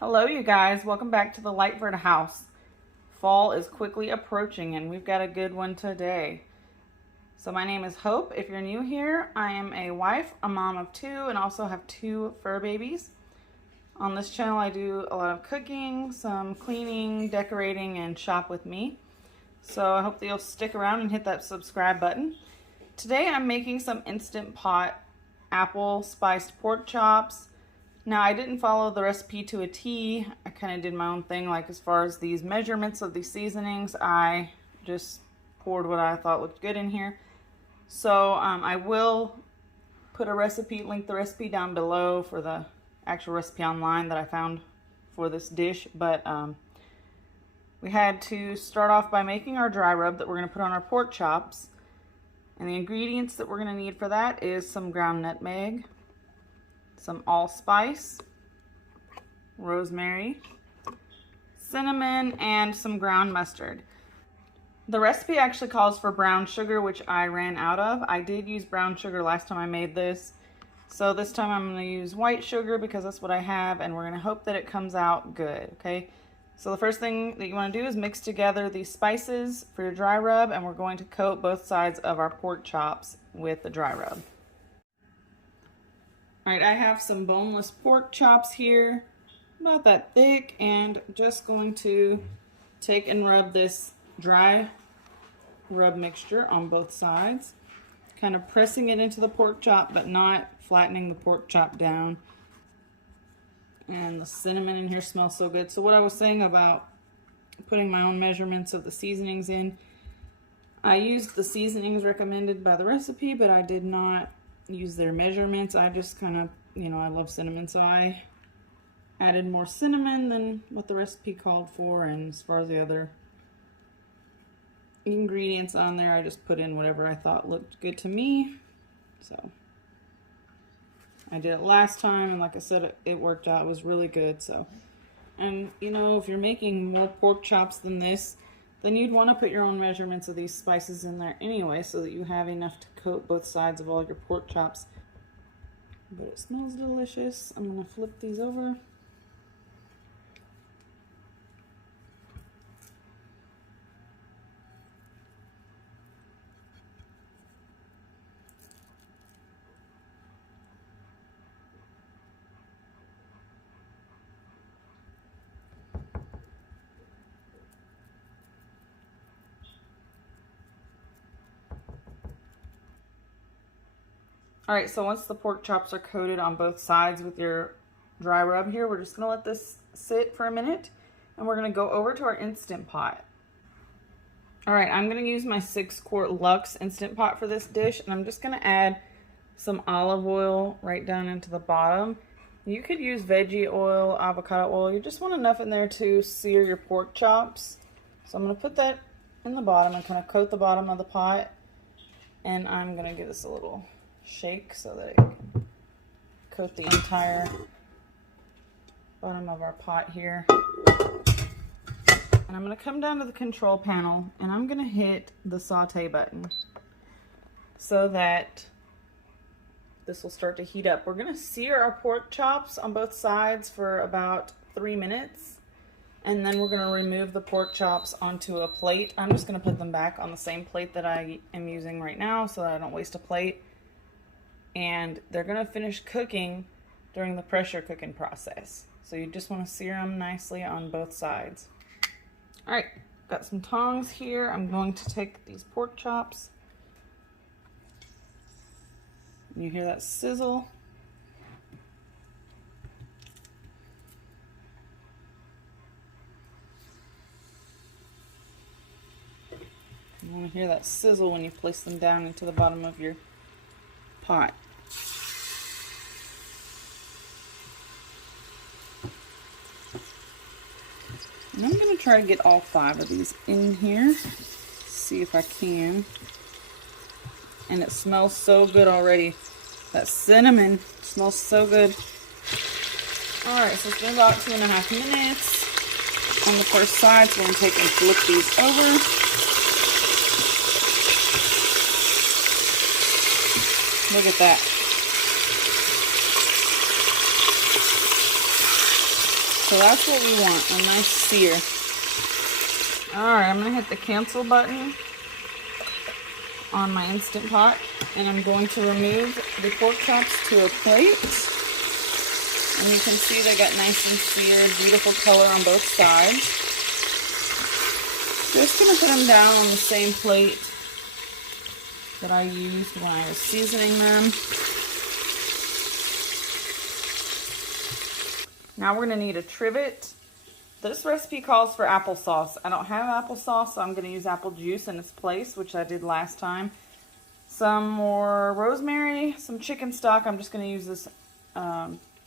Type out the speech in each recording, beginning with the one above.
Hello you guys, welcome back to the Lightbird house. Fall is quickly approaching and we've got a good one today. So my name is Hope. If you're new here, I am a wife, a mom of two, and also have two fur babies. On this channel I do a lot of cooking, some cleaning, decorating, and shop with me. So I hope that you'll stick around and hit that subscribe button. Today I'm making some Instant Pot apple spiced pork chops. Now, I didn't follow the recipe to a T. I kind of did my own thing, like as far as these measurements of these seasonings, I just poured what I thought looked good in here. So I will put link the recipe down below for the actual recipe online that I found for this dish. But we had to start off by making our dry rub that we're going to put on our pork chops. And the ingredients that we're going to need for that is some ground nutmeg, some allspice, rosemary, cinnamon, and some ground mustard. The recipe actually calls for brown sugar, which I ran out of. I did use brown sugar last time I made this. So this time I'm going to use white sugar because that's what I have, and we're going to hope that it comes out good, okay? So the first thing that you want to do is mix together these spices for your dry rub, and we're going to coat both sides of our pork chops with the dry rub. Alright, I have some boneless pork chops here, about that thick, and just going to take and rub this dry rub mixture on both sides. Kind of pressing it into the pork chop, but not flattening the pork chop down. And the cinnamon in here smells so good. So what I was saying about putting my own measurements of the seasonings in, I used the seasonings recommended by the recipe, but I did not use their measurements. I just kind of, I love cinnamon, so I added more cinnamon than what the recipe called for, and as far as the other ingredients on there, I just put in whatever I thought looked good to me. So I did it last time, and like I said, it worked out. It was really good. So, and if you're making more pork chops than this, then you'd want to put your own measurements of these spices in there anyway, so that you have enough to coat both sides of all your pork chops. But it smells delicious. I'm going to flip these over. Alright, so once the pork chops are coated on both sides with your dry rub here, we're just going to let this sit for a minute, and we're going to go over to our Instant Pot. Alright, I'm going to use my 6-quart Lux Instant Pot for this dish, and I'm just going to add some olive oil right down into the bottom. You could use veggie oil, avocado oil. You just want enough in there to sear your pork chops. So I'm going to put that in the bottom and kind of coat the bottom of the pot, and I'm going to give this a little shake so that it can coat the entire bottom of our pot here. And I'm going to come down to the control panel, and I'm going to hit the saute button so that this will start to heat up. We're going to sear our pork chops on both sides for about 3 minutes, and then we're going to remove the pork chops onto a plate. I'm just going to put them back on the same plate that I am using right now so that I don't waste a plate. And they're going to finish cooking during the pressure cooking process. So you just want to sear them nicely on both sides. Alright, got some tongs here. I'm going to take these pork chops. You hear that sizzle? You want to hear that sizzle when you place them down into the bottom of your pot. And I'm going to try to get all 5 of these in here. See if I can. And it smells so good already. That cinnamon smells so good. Alright, so it's been about 2.5 minutes on the first side. So we're going to take and flip these over. Look at that. So that's what we want, a nice sear. Alright, I'm going to hit the cancel button on my Instant Pot, and I'm going to remove the pork chops to a plate. And you can see they got nice and seared, beautiful color on both sides. Just going to put them down on the same plate that I used when I was seasoning them. Now we're going to need a trivet. This recipe calls for applesauce. I don't have applesauce, so I'm going to use apple juice in its place, which I did last time. Some more rosemary, some chicken stock. I'm just going to use this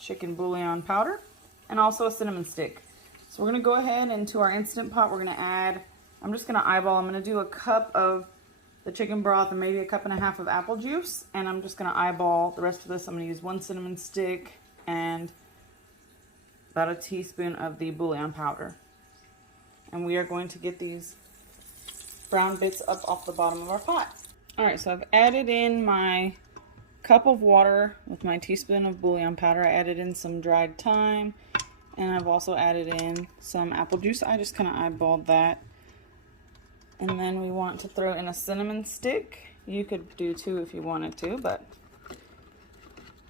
chicken bouillon powder, and also a cinnamon stick. So we're going to go ahead into our Instant Pot. We're going to add, I'm just going to eyeball, I'm going to do a cup of the chicken broth and maybe a cup and a half of apple juice, and I'm just going to eyeball the rest of this. I'm going to use 1 cinnamon stick and about a teaspoon of the bouillon powder. And we are going to get these brown bits up off the bottom of our pot. Alright, so I've added in my cup of water with my teaspoon of bouillon powder. I added in some dried thyme, and I've also added in some apple juice. I just kind of eyeballed that. And then we want to throw in a cinnamon stick. You could do 2 if you wanted to, but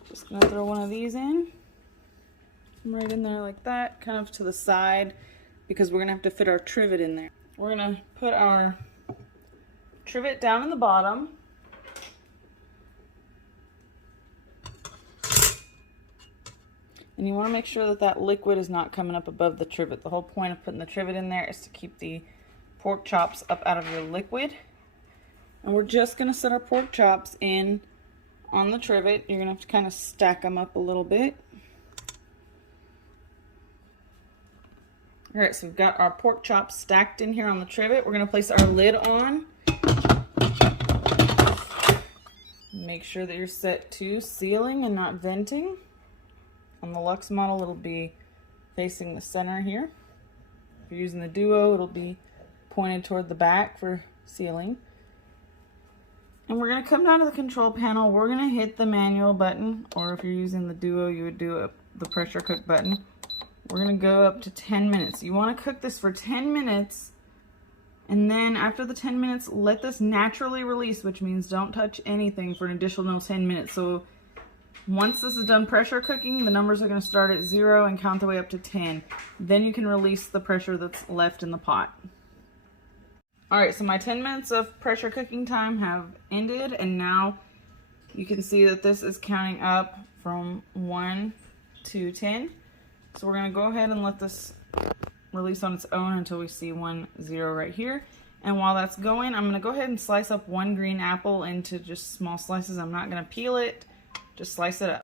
just going to throw one of these in. Right in there like that, kind of to the side, because we're going to have to fit our trivet in there. We're going to put our trivet down in the bottom. And you want to make sure that that liquid is not coming up above the trivet. The whole point of putting the trivet in there is to keep the pork chops up out of your liquid. And we're just going to set our pork chops in on the trivet. You're going to have to kind of stack them up a little bit. Alright, so we've got our pork chops stacked in here on the trivet. We're going to place our lid on. Make sure that you're set to sealing and not venting. On the Luxe model, it'll be facing the center here. If you're using the Duo, it'll be pointed toward the back for sealing. And we're going to come down to the control panel. We're going to hit the manual button, or if you're using the Duo, you would do the pressure cook button. We're going to go up to 10 minutes. You want to cook this for 10 minutes, and then after the 10 minutes, let this naturally release, which means don't touch anything for an additional 10 minutes. So once this is done pressure cooking, the numbers are going to start at 0 and count the way up to 10. Then you can release the pressure that's left in the pot. Alright, so my 10 minutes of pressure cooking time have ended, and now you can see that this is counting up from 1 to 10. So we're going to go ahead and let this release on its own until we see 1, 0 right here. And while that's going, I'm going to go ahead and slice up 1 green apple into just small slices. I'm not going to peel it, just slice it up.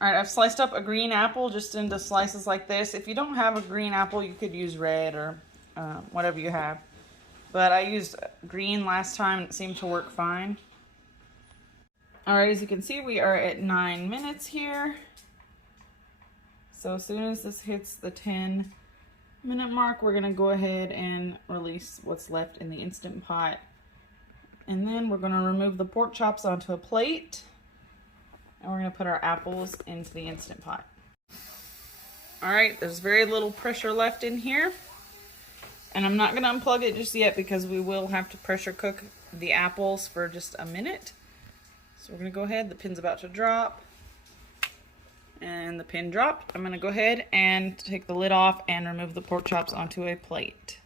Alright, I've sliced up a green apple just into slices like this. If you don't have a green apple, you could use red or whatever you have. But I used green last time and it seemed to work fine. Alright, as you can see, we are at 9 minutes here. So as soon as this hits the 10-minute mark, we're going to go ahead and release what's left in the Instant Pot. And then we're going to remove the pork chops onto a plate. And we're going to put our apples into the Instant Pot. Alright, there's very little pressure left in here. And I'm not going to unplug it just yet because we will have to pressure cook the apples for just a minute. So we're going to go ahead. The pin's about to drop. And the pin dropped. I'm going to go ahead and take the lid off and remove the pork chops onto a plate.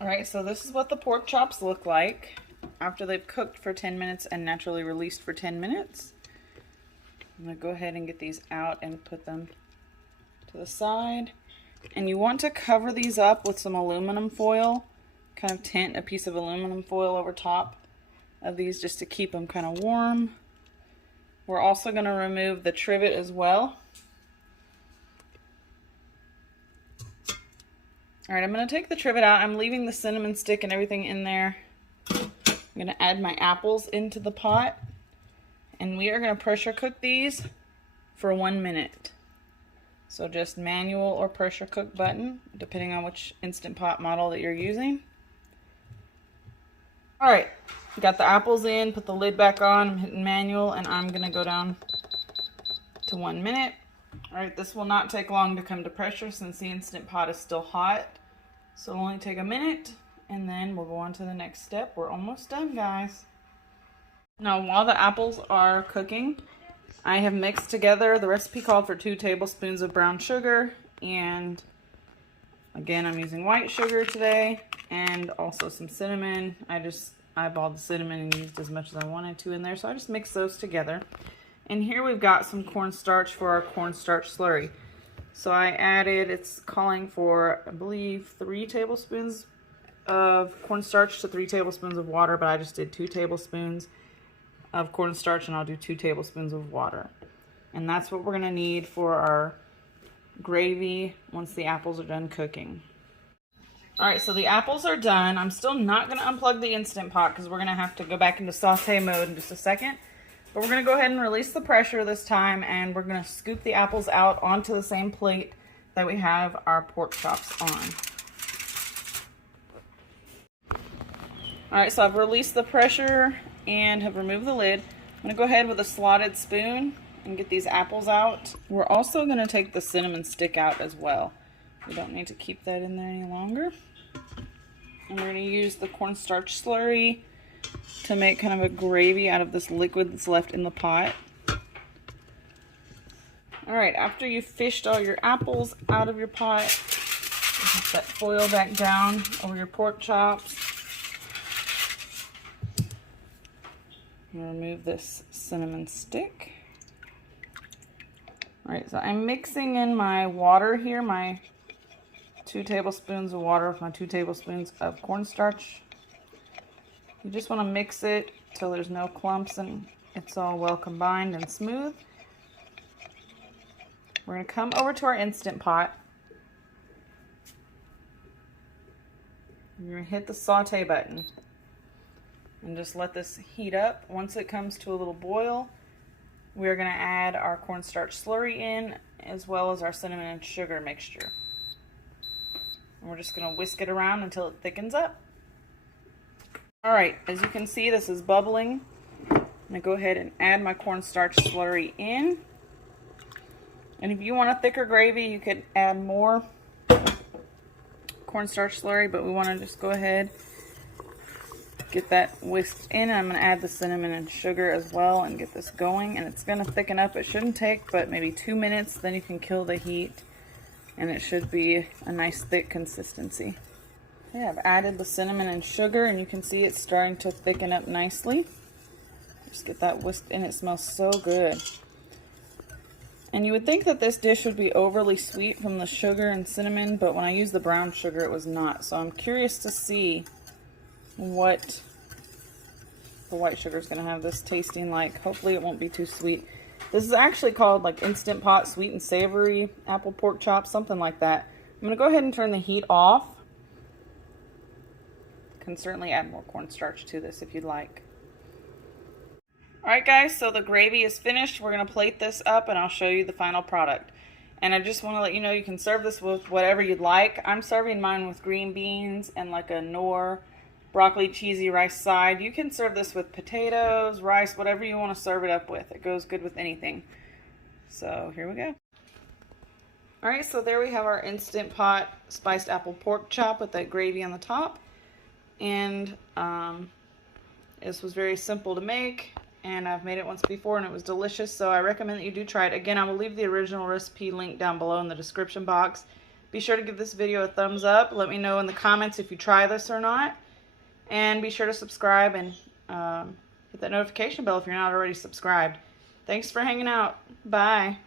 Alright, so this is what the pork chops look like after they've cooked for 10 minutes and naturally released for 10 minutes. I'm going to go ahead and get these out and put them to the side. And you want to cover these up with some aluminum foil. Kind of tint a piece of aluminum foil over top of these just to keep them kind of warm. We're also going to remove the trivet as well. Alright, I'm going to take the trivet out. I'm leaving the cinnamon stick and everything in there. I'm going to add my apples into the pot. And we are going to pressure cook these for 1 minute. So just manual or pressure cook button, depending on which Instant Pot model that you're using. Alright, got the apples in, put the lid back on, I'm hitting manual, and I'm going to go down to 1 minute. All right, this will not take long to come to pressure since the Instant Pot is still hot. So it'll only take a minute, and then we'll go on to the next step. We're almost done, guys. Now, while the apples are cooking, I have mixed together, the recipe called for 2 tablespoons of brown sugar, and again, I'm using white sugar today, and also some cinnamon. I just eyeballed the cinnamon and used as much as I wanted to in there, so I just mixed those together. And here we've got some cornstarch for our cornstarch slurry. So I added, it's calling for, I believe, 3 tablespoons of cornstarch to 3 tablespoons of water, but I just did 2 tablespoons of cornstarch, and I'll do 2 tablespoons of water. And that's what we're gonna need for our gravy once the apples are done cooking. All right, so the apples are done. I'm still not gonna unplug the Instant Pot because we're gonna have to go back into saute mode in just a second. But we're gonna go ahead and release the pressure this time, and we're gonna scoop the apples out onto the same plate that we have our pork chops on. All right, so I've released the pressure and have removed the lid. I'm gonna go ahead with a slotted spoon and get these apples out. We're also gonna take the cinnamon stick out as well. We don't need to keep that in there any longer. And we're gonna use the cornstarch slurry to make kind of a gravy out of this liquid that's left in the pot. All right, after you've fished all your apples out of your pot, put that foil back down over your pork chops. Remove this cinnamon stick. All right, so I'm mixing in my water here, my 2 tablespoons of water with my 2 tablespoons of cornstarch. You just want to mix it till there's no clumps and it's all well combined and smooth. We're going to come over to our Instant Pot. You're going to hit the saute button and just let this heat up. Once it comes to a little boil, we're going to add our cornstarch slurry in as well as our cinnamon and sugar mixture. And we're just going to whisk it around until it thickens up. All right, as you can see, this is bubbling. I'm going to go ahead and add my cornstarch slurry in. And if you want a thicker gravy, you could add more cornstarch slurry, but we want to just go ahead, get that whisked in. I'm going to add the cinnamon and sugar as well and get this going. And it's going to thicken up. It shouldn't take but maybe 2 minutes. Then you can kill the heat. And it should be a nice thick consistency. Okay, I've added the cinnamon and sugar. And you can see it's starting to thicken up nicely. Just get that whisked in. It smells so good. And you would think that this dish would be overly sweet from the sugar and cinnamon. But when I used the brown sugar, it was not. So I'm curious to see what the white sugar is going to have this tasting like. Hopefully it won't be too sweet. This is actually called like Instant Pot sweet and savory apple pork chops, something like that. I'm going to go ahead and turn the heat off. Can certainly add more cornstarch to this if you'd like. Alright guys, so the gravy is finished. We're going to plate this up and I'll show you the final product. And I just want to let you know you can serve this with whatever you'd like. I'm serving mine with green beans and like a Knorr broccoli cheesy rice side. You can serve this with potatoes, rice, whatever you want to serve it up with. It goes good with anything. So here we go. Alright, so there we have our Instant Pot spiced apple pork chop with that gravy on the top. And this was very simple to make. And I've made it once before and it was delicious, so I recommend that you do try it. Again, I will leave the original recipe link down below in the description box. Be sure to give this video a thumbs up. Let me know in the comments if you try this or not. And be sure to subscribe and hit that notification bell if you're not already subscribed. Thanks for hanging out. Bye.